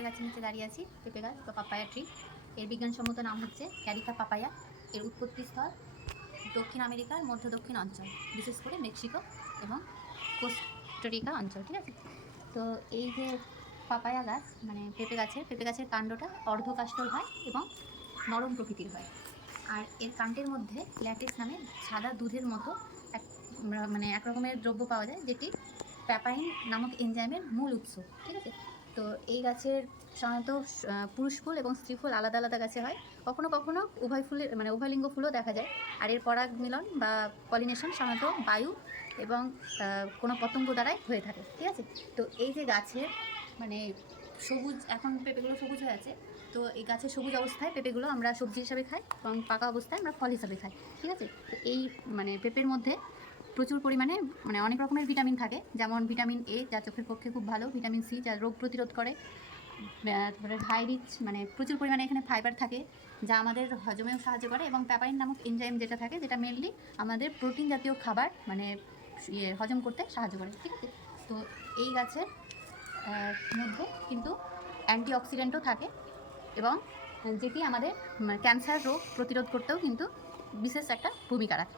পেঁপে গাছের নিচে দাঁড়িয়ে আছি। পেঁপে গাছ বা পাপায়া ট্রি, এর বিজ্ঞানসম্মত নাম হচ্ছে ক্যারিকা পাপায়া। এর উৎপত্তিস্থল দক্ষিণ আমেরিকার মধ্য দক্ষিণ অঞ্চল, বিশেষ করে মেক্সিকো এবং কোস্টারিকা অঞ্চল। ঠিক আছে, তো এই যে পাপায়া গাছ মানে পেঁপে গাছের কাণ্ডটা অর্ধকাষ্টল হয় এবং নরম প্রকৃতির হয়। আর এর কাণ্ডের মধ্যে ল্যাটেক্স নামে সাদা দুধের মতো এক মানে এক রকমের দ্রব্য পাওয়া যায়, যেটি প্যাপাইন নামক এনজাইমের মূল উৎস। ঠিক আছে, তো এই গাছের সাধারণত পুরুষ ফুল এবং স্ত্রী ফুল আলাদা আলাদা গাছে হয়। কখনো কখনো উভয় ফুলের মানে উভয়লিঙ্গ ফুলও দেখা যায়। আর এর পরাগ মিলন বা পলিনেশন সাধারণত বায়ু এবং কোনো পতঙ্গ দ্বারাই হয়ে থাকে। ঠিক আছে, তো এই যে গাছের মানে সবুজ, এখন পেঁপেগুলো সবুজ হয়ে আছে, তো এই গাছের সবুজ অবস্থায় পেঁপেগুলো আমরা সবজি হিসাবে খাই এবং পাকা অবস্থায় আমরা ফল হিসাবে খাই। ঠিক আছে, তো এই মানে পেঁপের মধ্যে প্রচুর পরিমাণে মানে অনেক রকমের ভিটামিন থাকে, যেমন ভিটামিন এ যা চোখের পক্ষে খুব ভালো, ভিটামিন সি যা রোগ প্রতিরোধ করে, তারপরে হাই রিচ মানে প্রচুর পরিমাণে এখানে ফাইবার থাকে যা আমাদের হজমেও সাহায্য করে, এবং প্যাপাইন নামক এনজাইম যেটা থাকে যেটা মেনলি আমাদের প্রোটিন জাতীয় খাবার মানে হজম করতে সাহায্য করে। ঠিক আছে, তো এই গাছের মধ্যে কিন্তু অ্যান্টিঅক্সিডেন্টও থাকে এবং যেটি আমাদের ক্যান্সার রোগ প্রতিরোধ করতেও কিন্তু বিশেষ একটা ভূমিকা রাখে।